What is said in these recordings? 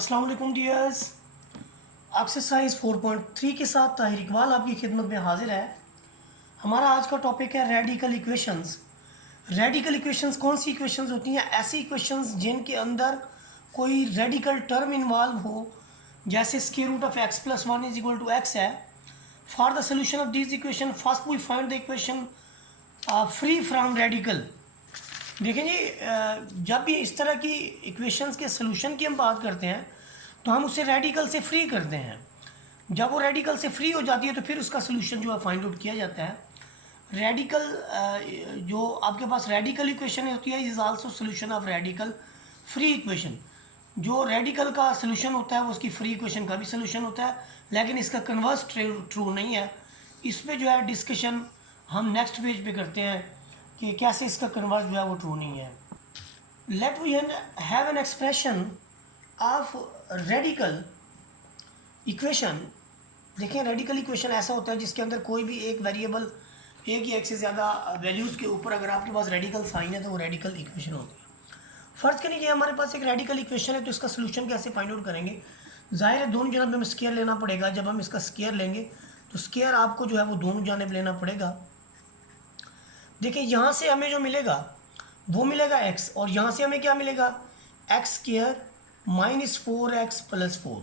अस्सलाम वालेकुम dears. Exercise 4.3 के साथ ताहिर इकबाल आपकी खिदमत में हाजिर है। हमारा आज का टॉपिक है रेडिकल इक्वेशंस। रेडिकल इक्वेशंस कौन सी इक्वेशंस होती हैं? ऐसी इक्वेशंस जिनके अंदर कोई रेडिकल टर्म इन्वॉल्व हो, जैसे square root of x plus one is equal to x है। For the solution of this equation first we find the equation free from radical. देखें जी, जब भी इस तरह की इक्वेशंस के सलूशन की हम बात करते हैं तो हम उसे रेडिकल से फ्री करते हैं। जब वो रेडिकल से फ्री हो जाती है तो फिर उसका सलूशन जो है फाइंड आउट किया जाता है। रेडिकल जो आपके पास रेडिकल इक्वेशन होती है is also solution of radical free equation. जो रेडिकल का सलूशन होता है वो उसकी फ्री इक्वेशन का भी सलूशन होता है, लेकिन इसका कन्वर्स ट्रू नहीं है। इस पर जो है डिस्कशन हम नेक्स्ट पेज पे करते हैं कि कैसे इसका कन्वर्स जो है वो ट्रू नहीं है। Let we have an expression of radical equation. देखें, रेडिकल इक्वेशन ऐसा होता है जिसके अंदर कोई भी एक वेरिएबल, एक या एक से ज़्यादा वैल्यूज़ के ऊपर अगर आपके पास रेडिकल साइन है तो वो रेडिकल इक्वेशन होती है। फ़र्ज़ करिए हमारे पास एक रेडिकल इक्वेशन है, तो इसका सोल्यूशन कैसे फाइंड आउट करेंगे? ज़ाहिर है दोनों जानब हमें स्क्वायर लेना पड़ेगा। जब हम इसका स्क्वायर लेंगे तो स्क्वायर आपको जो है वो दोनों जानब लेना पड़ेगा। देखिए, यहाँ से हमें जो मिलेगा वो मिलेगा x, और यहाँ से हमें क्या मिलेगा? X square minus 4x plus 4।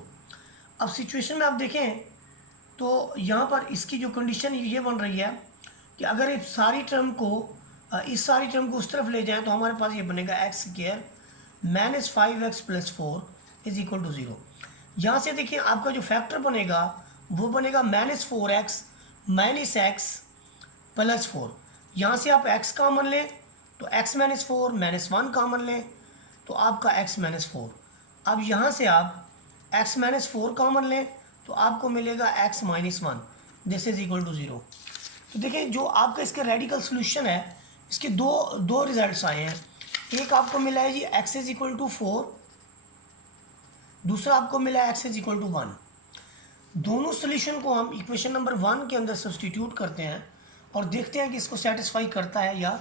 अब सिचुएशन में आप देखें तो यहाँ पर इसकी जो कंडीशन ये बन रही है कि अगर इस सारी टर्म को उस तरफ ले जाएं तो हमारे पास ये बनेगा x square minus 5x plus 4 is equal to 0। यहाँ से देखिए आपका जो फैक्टर बनेगा वो बनेगा minus 4x minus x plus 4। यहाँ से आप x कॉमन लें तो x माइनस 4 माइनस 1 कॉमन लें तो आपका x माइनस 4। अब यहाँ से आप x माइनस 4 कॉमन लें तो आपको मिलेगा x minus 1। This is equal to 0। तो देखिए, जो आपका इसका रेडिकल सोल्यूशन है इसके दो रिजल्ट्स आए हैं। एक आपको मिला है जी x इज इक्वल टू 4, दूसरा आपको मिला है x इज इक्वल टू 1। दोनों सोल्यूशन को हम इक्वेशन नंबर 1 के अंदर सब्सटीट्यूट करते हैं और देखते हैं कि इसको सेटिस्फाई करता है या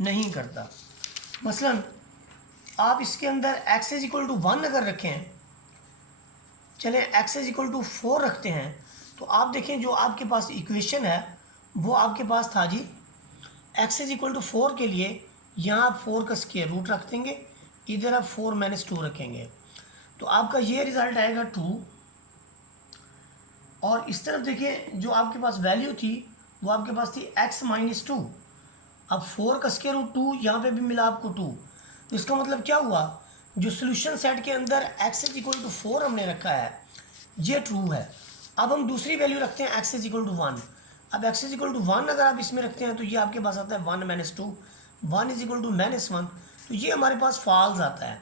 नहीं करता। मसलन आप इसके अंदर x इज इक्वल टू 1 अगर रखें, चलें x इज इक्वल टू 4 रखते हैं, तो आप देखें जो आपके पास इक्वेशन है वो आपके पास था जी x इज इक्वल टू 4 के लिए यहाँ आप 4 का स्क्वायर रूट रख देंगे, इधर आप 4 माइनस 2 रखेंगे तो आपका ये रिज़ल्ट आएगा 2। और इस तरफ देखिए जो आपके पास वैल्यू थी वो आपके पास थी x माइनस 2। अब 4 का स्क्वायर रूट 2, यहाँ पे भी मिला आपको 2। तो इसका मतलब क्या हुआ? जो सोल्यूशन सेट के अंदर x इज इक्वल टू 4 हमने रखा है ये ट्रू है। अब हम दूसरी वैल्यू रखते हैं x इज इक्वल टू 1। अब x इज इक्वल टू 1 अगर आप इसमें रखते हैं तो ये आपके पास आता है 1 minus 2, 1 is equal to minus 1, तो ये हमारे पास फॉल्स आता है।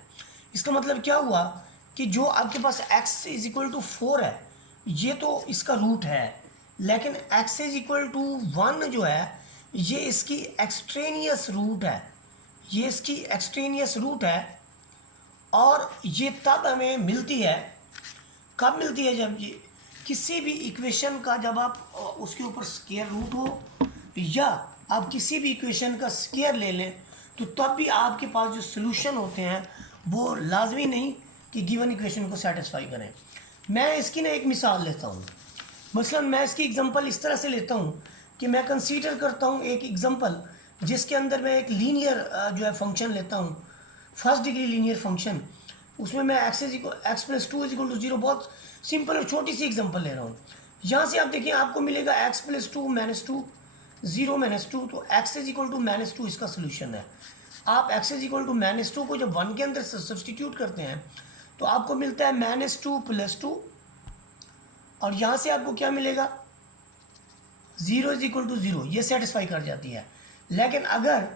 इसका मतलब क्या हुआ कि जो आपके पास x इज इक्वल टू 4 है ये तो इसका रूट है, लेकिन x इज इक्वल टू 1 जो है ये इसकी एक्सट्रेनियस रूट है, ये इसकी एक्सट्रेनियस रूट है। और ये तब हमें मिलती है, कब मिलती है? जब ये किसी भी इक्वेशन का जब आप उसके ऊपर स्क्वायर रूट हो या आप किसी भी इक्वेशन का स्क्वायर ले लें तो तब भी आपके पास जो सलूशन होते हैं वो लाजमी नहीं कि गिवन इक्वेशन को सेटिस्फाई करें। मैं इसकी ना एक मिसाल लेता हूँ। मसलन मैं इसकी एग्जांपल इस तरह से लेता हूँ कि मैं कंसीडर करता हूँ एक एग्जांपल जिसके अंदर मैं एक लीनियर जो है फंक्शन लेता हूँ, फर्स्ट डिग्री लीनियर फंक्शन। उसमें मैं x plus 2 is equal to 0, बहुत सिंपल और छोटी सी एग्जांपल ले रहा हूँ। यहाँ से आप देखिए आपको मिलेगा x प्लस 2 माइनस 2 0 माइनस 2, तो x is equal to minus 2 इसका सोल्यूशन है। आप x is equal to minus 2 को जब 1 के अंदर सब्सटीट्यूट करते हैं तो आपको मिलता है माइनस 2 प्लस 2, और यहाँ से आपको क्या मिलेगा? 0 इज इक्वल टू 0, ये सेटिस्फाई कर जाती है। लेकिन अगर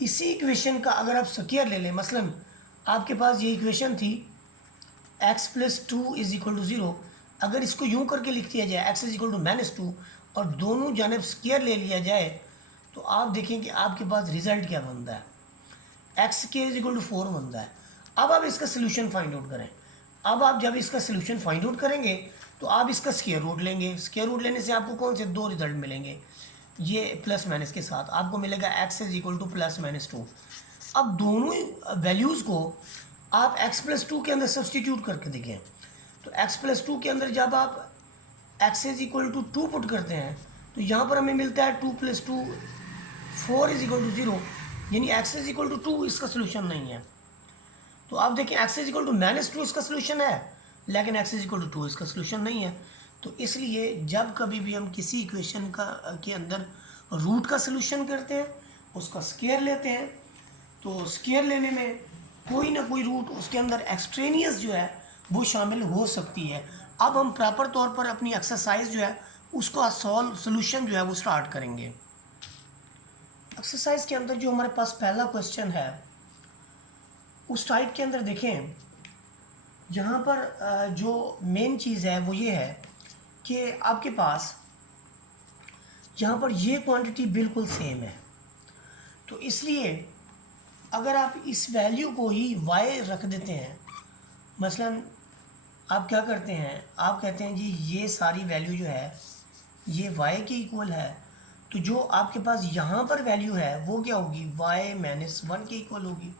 इसी इक्वेशन का अगर आप स्क्वायर ले लें, मसलन आपके पास ये इक्वेशन थी x plus 2 is equal to 0, अगर इसको यूं करके लिख दिया जाए x is equal to minus 2 और दोनों जानब स्क्वायर ले लिया जाए तो आप देखें कि आपके पास रिजल्ट क्या बनता है? x square is equal to 4 बनता है। अब आप इसका सोल्यूशन फाइंड आउट करें। अब आप जब इसका सोल्यूशन फाइंड आउट करेंगे तो आप इसका स्क्वायर रूट लेंगे। स्क्वायर रूट लेने से आपको कौन से दो रिजल्ट मिलेंगे? ये प्लस माइनस के साथ आपको मिलेगा x is equal two plus minus 2। अब दोनों वैल्यूज़ को आप x प्लस टू के अंदर सब्सटीट्यूट करके देखें, तो x प्लस टू के अंदर जब आप x is equal to two put करते हैं तो यहाँ पर हमें मिलता है 2 + 2 4 इज इक्वल टू 0, यानी x इज इक्वल टू 2 इसका सोल्यूशन नहीं है। तो आप देखें x इज इक्वल टू -2 इसका सोल्यूशन है, लेकिन x इज इक्वल टू 2 इसका सोल्यूशन नहीं है। तो इसलिए जब कभी भी हम किसी इक्वेशन के अंदर रूट का सोल्यूशन करते हैं, उसका स्क्वायर लेते हैं, तो स्क्वायर लेने में कोई ना कोई रूट उसके अंदर एक्सट्रेनियस जो है वो शामिल हो सकती है। अब हम प्रॉपर तौर पर अपनी एक्सरसाइज जो है उसका सोल्यूशन जो है वो स्टार्ट करेंगे। एक्सरसाइज के अंदर जो हमारे पास पहला क्वेश्चन है उस टाइप के अंदर देखें, यहाँ पर जो मेन चीज़ है वो ये है कि आपके पास यहाँ पर ये क्वांटिटी बिल्कुल सेम है, तो इसलिए अगर आप इस वैल्यू को ही y रख देते हैं, मसलन आप क्या करते हैं, आप कहते हैं जी ये सारी वैल्यू जो है ये y के इक्वल है, तो जो आपके पास यहाँ पर वैल्यू है वो क्या होगी, y - 1 के इक्वल होगी।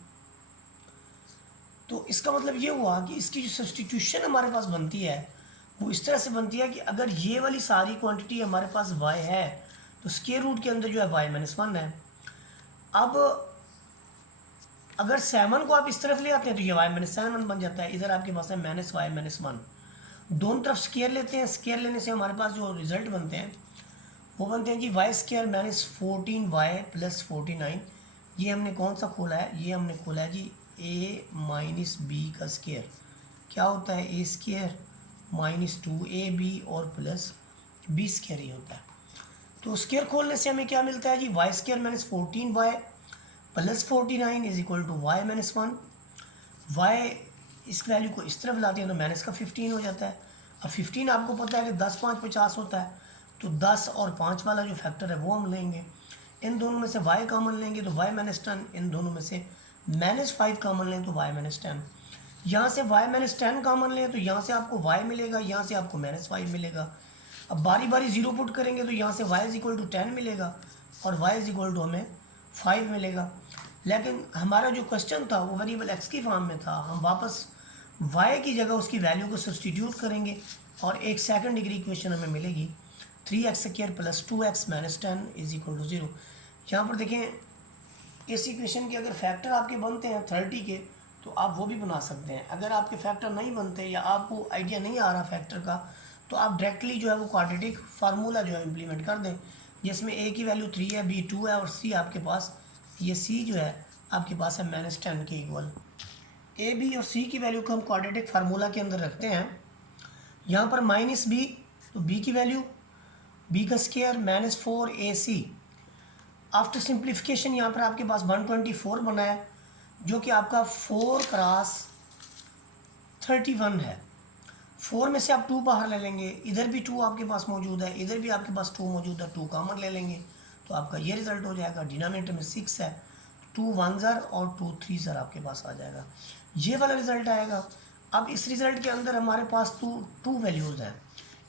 तो इसका मतलब ये हुआ कि इसकी जो सब्सटीट्यूशन हमारे पास बनती है वो इस तरह से बनती है कि अगर ये वाली सारी क्वांटिटी हमारे पास y है तो स्क्वायर रूट के अंदर जो है y - 1 है। अब अगर 7 को आप इस तरफ ले आते हैं तो ये y - 7 बन जाता है, इधर आपके पास है -y - 1, दोनों तरफ स्क्वायर लेते हैं, स्क्वायर लेने से हमारे पास जो रिज़ल्ट बनते हैं वो बनते हैं जी y² - 14y + 49। ये हमने कौन सा खोला है, ये हमने खोला है जी a - b का स्क्वायर, क्या होता है a² - 2ab और प्लस b² ही होता है। तो स्क्वायर खोलने से हमें क्या मिलता है जी, y² - 14y + 49 is equal to y - 1। y इस वैल्यू को इस तरफ लाते हैं तो माइनस का 15 हो जाता है। अब 15 आपको पता है कि 10 5 50 होता है, तो 10 और 5 वाला जो फैक्टर है वो हम लेंगे, इन दोनों में से y कॉमन लेंगे तो y - 10, इन दोनों में से -5 कॉमन लें तो y - 10, यहाँ से y - 10 कॉमन लें तो यहाँ से आपको y मिलेगा, यहाँ से आपको -5 मिलेगा। अब बारी बारी ज़ीरो पुट करेंगे तो यहाँ से y = 10 मिलेगा और y = हमें 5 मिलेगा। लेकिन हमारा जो क्वेश्चन था वो वेरिएबल x की फॉर्म में था, हम वापस y की जगह उसकी वैल्यू को सब्सटीट्यूट करेंगे और एक सेकंड डिग्री इक्वेशन हमें मिलेगी 3x² + 2x - 10 is equal to 0। यहाँ पर देखें इस इक्वेशन के अगर फैक्टर आपके बनते हैं 30 के तो आप वो भी बना सकते हैं। अगर आपके फैक्टर नहीं बनते या आपको आइडिया नहीं आ रहा फैक्टर का तो आप डायरेक्टली जो है वो क्वाड्रेटिक फार्मूला जो है इम्प्लीमेंट कर दें, जिसमें a की वैल्यू 3 है, b 2 है और c आपके पास, ये c जो है आपके पास है -10 के इक्वल। a b और c की वैल्यू को हम क्वाड्रेटिक फार्मूला के अंदर रखते हैं। यहाँ पर -b तो b की वैल्यू b का स्क्वायर -4ac। आफ्टर सिंप्लीफिकेशन यहाँ पर आपके पास 124 बना है जो कि आपका 4 × 31 है। 4 में से आप 2 बाहर ले लेंगे, इधर भी 2 आपके पास मौजूद है, इधर भी आपके पास 2 मौजूद है, 2 कॉमन ले लेंगे तो आपका ये रिज़ल्ट हो जाएगा। डिनोमिनेटर में 6 है, 2 1 और 2 3 आपके पास आ जाएगा, ये वाला रिज़ल्ट आएगा। अब इस रिज़ल्ट के अंदर हमारे पास टू वैल्यूज़ हैं,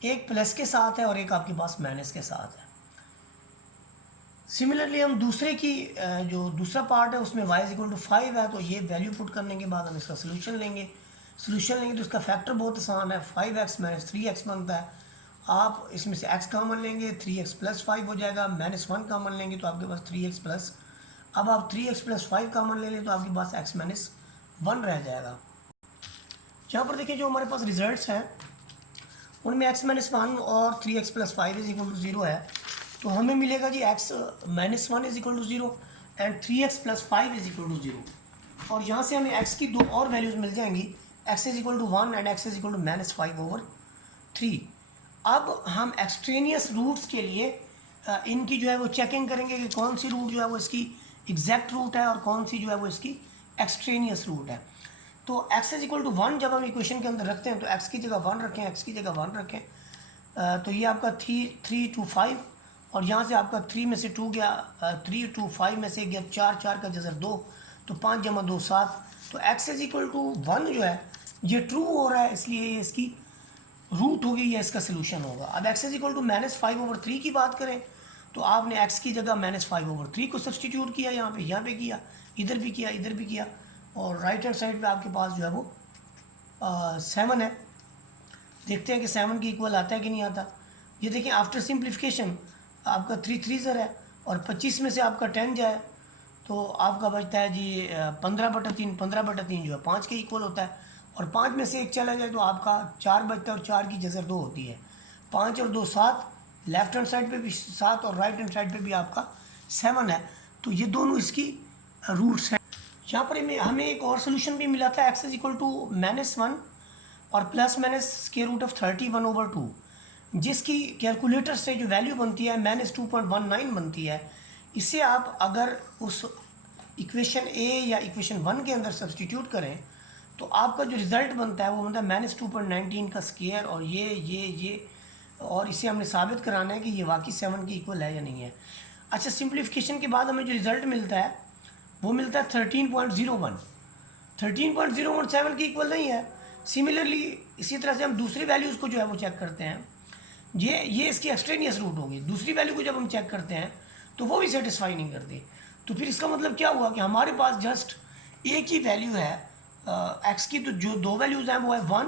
एक प्लस के साथ है और एक आपके पास माइनस के साथ है। सिमिलरली हम दूसरे की जो दूसरा पार्ट है उसमें y = 5 है, तो ये वैल्यू पुट करने के बाद हम इसका सोल्यूशन लेंगे तो इसका फैक्टर बहुत आसान है, 5x - 3x बनता है। आप इसमें से x कॉमन लेंगे 3x + 5 हो जाएगा, -1 कॉमन लेंगे तो आपके पास 3x प्लस, अब आप 3x + 5 कॉमन ले लें तो आपके पास x - 1 रह जाएगा। यहाँ पर देखिए जो हमारे पास रिजल्ट्स हैं उनमें x - 1 और 3x + 5 इज इक्वल टू 0 है, तो हमें मिलेगा जी x - 1 is equal to 0 and 3x + 5 is equal to 0। और यहाँ से हमें x की दो और वैल्यूज़ मिल जाएंगी, x is equal to 1 and x is equal to -5/3। अब हम एक्सट्रेनियस रूट्स के लिए इनकी जो है वो चेकिंग करेंगे कि कौन सी रूट जो है वो इसकी एग्जैक्ट रूट है और कौन सी जो है वो इसकी एक्सट्रेनियस रूट है। तो x इज इक्वल टू 1 जब हम इक्वेशन के अंदर रखते हैं तो x की जगह 1 रखें, x की जगह 1 रखें, तो ये आपका 3 2 5 और यहाँ से आपका 3 में से 2 गया, 3 2 5 में से गया 4 4 का जज़र 2, तो 5 × 2 7, तो x इज इक्वल टू 1 जो है ये ट्रू हो रहा है, इसलिए ये इसकी रूट होगी या इसका सोल्यूशन होगा। अब x इज इक्वल टू -5/3 की बात करें तो आपने x की जगह -5/3 को सब्सटीट्यूट किया, यहाँ पे किया, इधर भी किया, इधर भी किया और राइट हैंड साइड पे आपके पास जो है वो 7 है। देखते हैं कि 7 के इक्वल आता है कि नहीं आता। ये देखिए आफ्टर सिंप्लीफिकेशन आपका 3 3 है और 25 में से आपका 10 जाए तो आपका बचता है जी 15/3। 15/3 जो है 5 के इक्वल होता है और 5 में से 1 चला जाए तो आपका 4 बचता है और 4 की जज़र 2 होती है। 5 और 2 7, लेफ्ट हैंड साइड पे भी 7 और राइट हैंड साइड पे भी आपका 7 है। तो ये दोनों इसकी रूट्स हैं। यहाँ पर हमें एक और सोल्यूशन भी मिला था, x इज इक्वल टू -1 और plus minus square root of 31/2, जिसकी कैलकुलेटर से जो वैल्यू बनती है -2.19 बनती है। इसे आप अगर उस इक्वेशन ए या इक्वेशन 1 के अंदर सब्सटीट्यूट करें तो आपका जो रिज़ल्ट बनता है वो बनता है -2.19 का स्क्वायर और ये और इसे हमने साबित कराना है कि ये वाकई 7 के इक्वल है या नहीं है। अच्छा, सिंप्लीफिकेशन के बाद हमें जो रिज़ल्ट मिलता है वो मिलता है 13.01। 13.01 7 के इक्वल नहीं है। सिमिलरली इसी तरह से हम दूसरी वैल्यूज़ को जो है वो चेक करते हैं। ये इसकी एक्सट्रेनियस रूट होगी। दूसरी वैल्यू को जब हम चेक करते हैं तो वो भी सेटिस्फाई नहीं करती। तो फिर इसका मतलब क्या हुआ कि हमारे पास जस्ट एक ही वैल्यू है एक्स की। तो जो दो वैल्यूज़ हैं वो है 1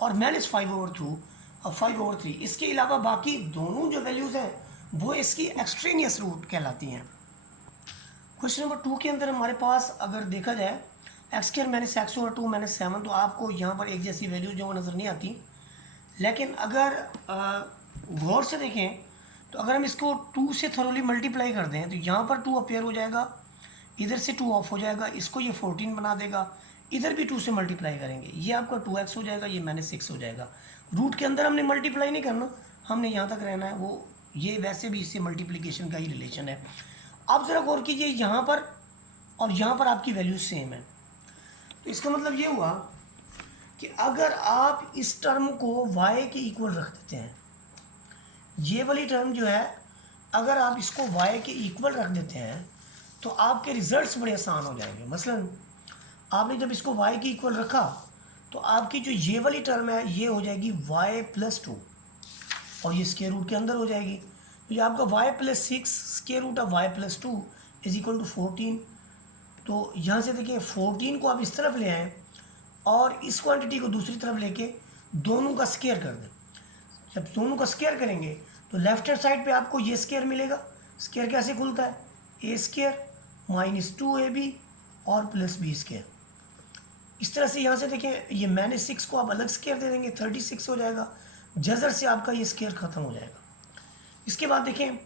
और -5/3। इसके अलावा बाकी दोनों जो वैल्यूज़ हैं वो इसकी एक्सट्रेनियस रूट कहलाती हैं। क्वेश्चन नंबर 2 के अंदर हमारे पास अगर देखा जाए x² - x/2 - 7, तो आपको यहाँ पर एक जैसी वैल्यू जो नज़र नहीं आती। लेकिन अगर गौर से देखें तो अगर हम इसको 2 से थोरोली मल्टीप्लाई कर दें तो यहाँ पर 2 अपीयर हो जाएगा, इधर से 2 ऑफ हो जाएगा, इसको ये 14 बना देगा। इधर भी 2 से मल्टीप्लाई करेंगे, ये आपका 2x हो जाएगा, ये -6 हो जाएगा। रूट के अंदर हमने मल्टीप्लाई नहीं करना, हमने यहाँ तक रहना है। वो ये वैसे भी इससे मल्टीप्लिकेशन का ही रिलेशन है। आप ज़रा गौर कीजिए, यहाँ पर और यहाँ पर आपकी वैल्यू सेम है। तो इसका मतलब ये हुआ कि अगर आप इस टर्म को y के इक्वल रख देते हैं, ये वाली टर्म जो है अगर आप इसको y के इक्वल रख देते हैं तो आपके रिजल्ट्स बड़े आसान हो जाएंगे। मसलन आपने जब इसको y के इक्वल रखा तो आपकी जो ये वाली टर्म है ये हो जाएगी y+2 और ये स्क्वायर रूट के अंदर हो जाएगी। तो ये आपका y+6 square root of y+2 is equal to 14। तो यहाँ से देखिए 14 को आप इस तरफ ले आएँ और इस क्वांटिटी को दूसरी तरफ लेके दोनों का स्क्वायर कर दें। जब दोनों का स्क्वायर करेंगे तो लेफ्ट हैंड साइड पे आपको ये स्क्वायर मिलेगा। स्क्वायर कैसे खुलता है? a² - 2ab और +b²। इस तरह से यहाँ से देखें ये -6 को आप अलग स्क्वायर दे देंगे, 36 हो जाएगा। जज़र से आपका ये स्क्वायर ख़त्म हो जाएगा। इसके बाद देखें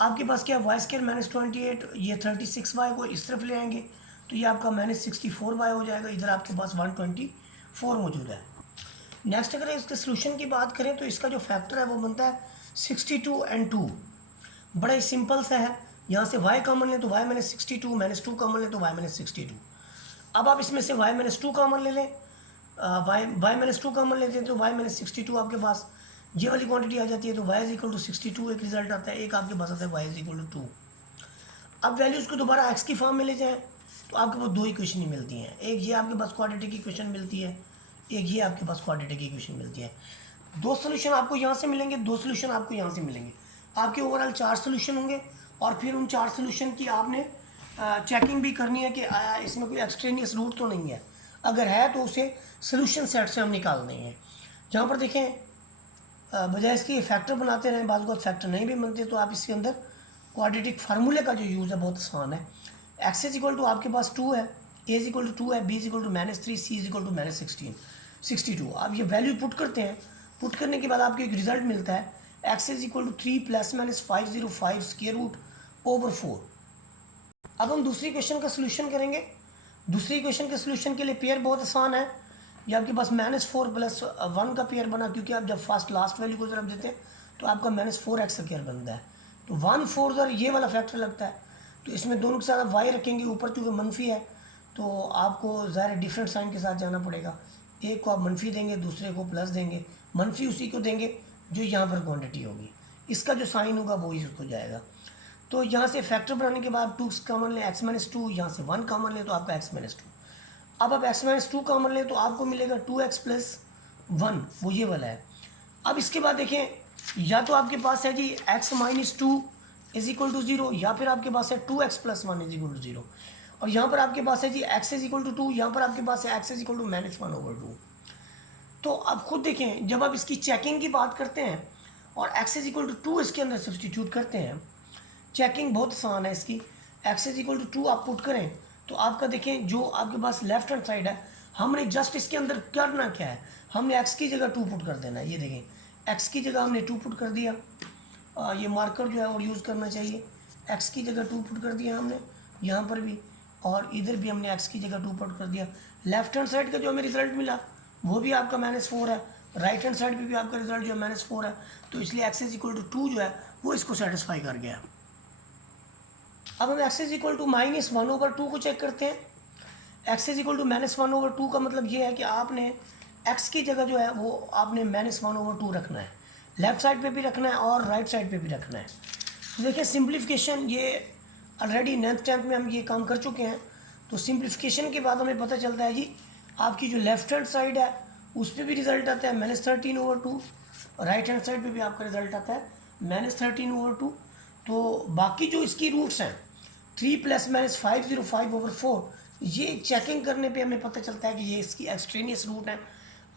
आपके पास क्या y² - 28, ये 36y को इस तरफ ले आएंगे तो ये आपका -64y हो जाएगा। इधर आपके पास 124 मौजूद है। नेक्स्ट अगर इसके सोल्यूशन की बात करें तो इसका जो फैक्टर है वो बनता है 62 and 2। बड़ा ही सिंपल सा है। यहाँ से y कॉमन लें तो y - 62, -2 कॉमन लें तो y - 62। अब आप इसमें से y - 2 कॉमन ले लें, y - 2 कॉमन लेते हैं तो y - 62 आपके पास ये वाली क्वांटिटी आ जाती है। तो y = 62 एक रिजल्ट आता है, एक आपके पास आता है y = 2। अब वैल्यूज़ को दोबारा x की फॉर्म में ले जाएं तो आपके पास दो इक्वेशन ही मिलती हैं। एक ये आपके पास क्वाड्रेटिक इक्वेशन मिलती है, एक ये आपके पास क्वाड्रेटिक इक्वेशन मिलती है। दो सोल्यूशन आपको यहाँ से मिलेंगे, दो सोल्यूशन आपको यहाँ से मिलेंगे। आपके ओवरऑल 4 सोल्यूशन होंगे और फिर उन 4 सोल्यूशन की आपने चेकिंग भी करनी है कि इसमें कोई एक्सट्रेनियस रूट तो नहीं है। अगर है तो उसे सोल्यूशन सेट से हम निकाल देंगे। जहाँ पर देखें बजाय इसके फैक्टर बनाते रहें, बाज़ वक़्त फैक्टर नहीं भी बनते तो आप इसके अंदर क्वाड्रेटिक फार्मूले का जो यूज़ है बहुत आसान है। x = आपके पास 2 है, a = 2 है, b = -3, c = -62। आप ये वैल्यू पुट करते हैं, पुट करने के बाद आपको एक रिज़ल्ट मिलता है x = 3 ± 505 स्क्वायर रूट ओवर 4। अब हम दूसरी क्वेश्चन का सोल्यूशन करेंगे। दूसरी क्वेश्चन के सोल्यूशन के लिए पेयर बहुत आसान है। ये आपके पास -4 + 1 का पेयर बना, क्योंकि आप जब फर्स्ट लास्ट वैल्यू को जब देते हैं तो आपका -4x का पेयर बनता है। तो 1 4 और ये वाला फैक्टर लगता है। तो इसमें दोनों के साथ आप y रखेंगे, ऊपर चूँकि मनफी है तो आपको ज़ाहिर डिफरेंट साइन के साथ जाना पड़ेगा। एक को आप मनफी देंगे, दूसरे को प्लस देंगे। मनफी उसी को देंगे जो यहाँ पर क्वांटिटी होगी, इसका जो साइन होगा वो ही उसको जाएगा। तो यहाँ से फैक्टर बनाने के बाद 2 कॉमन लें, x - 2, यहाँ से 1 कॉमन लें तो आपका x - 2। अब आप x - 2 कॉमन लें तो आपको मिलेगा 2x + 1, वो ये वाला है। अब इसके बाद देखें या तो आपके पास है जी x - 2 = 0 या फिर आपके पास है 2x + 1 = 0। और यहाँ पर आपके पास है जी x इज इक्वल टू 2, यहाँ पर आपके पास है x इज इक्वल टू -1/2। तो आप खुद देखें, जब आप इसकी चेकिंग की बात करते हैं और x इज इक्वल टू 2 इसके अंदर सब्सटीट्यूट करते हैं, चेकिंग बहुत आसान है इसकी। x इज इक्वल टू 2 आप पुट करें तो आपका देखें जो आपके पास लेफ्ट हैंड साइड है, हमने जस्ट इसके अंदर करना क्या है, हमने x की जगह 2 पुट कर देना है। ये देखें x की जगह हमने 2 पुट कर दिया, ये मार्कर जो है और यूज़ करना चाहिए। x की जगह 2 पुट कर दिया हमने यहाँ पर भी, और इधर भी हमने x की जगह 2 पुट कर दिया। लेफ्ट हैंड साइड का जो हमें रिजल्ट मिला वो भी आपका -4 है, राइट हैंड साइड पे भी आपका रिजल्ट जो है -4 है। तो इसलिए x इज इक्वल टू 2 जो है वो इसको सेटिस्फाई कर गया। अब हम x इज इक्वल टू -1/2 को चेक करते हैं। x इज इक्वल टू -1/2 का मतलब ये है कि आपने x की जगह जो है वो आपने -1/2 रखना है, लेफ्ट साइड पे भी रखना है और राइट साइड पे भी रखना है। तो देखिए सिंप्लीफिकेशन, ये ऑलरेडी 9th 10th में हम ये काम कर चुके हैं। तो सिंप्लीफिकेशन के बाद हमें पता चलता है जी आपकी जो लेफ्ट हैंड साइड है उस पर भी रिजल्ट आता है -13/2, राइट हैंड साइड पे भी आपका रिजल्ट आता है -13/2। तो बाकी जो इसकी रूट्स हैं 3 ± 505/4, ये चेकिंग करने पे हमें पता चलता है कि ये इसकी एक्सट्रेनियस रूट है।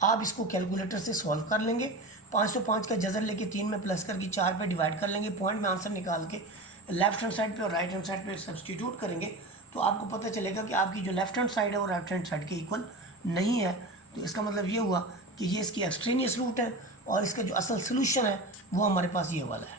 आप इसको कैलकुलेटर से सॉल्व कर लेंगे, 505 का जज़र लेके 3 में प्लस करके 4 पे डिवाइड कर लेंगे, पॉइंट में आंसर निकाल के लेफ्ट हैंड साइड पे और राइट हैंड साइड पे सब्सटीट्यूट करेंगे तो आपको पता चलेगा कि आपकी जो लेफ्ट हैंड साइड है वो राइट हैंड साइड के इक्वल नहीं है। तो इसका मतलब ये हुआ कि ये इसकी एक्सट्रेनियस रूट है और इसका जो असल सोल्यूशन है वो हमारे पास ये वाला है।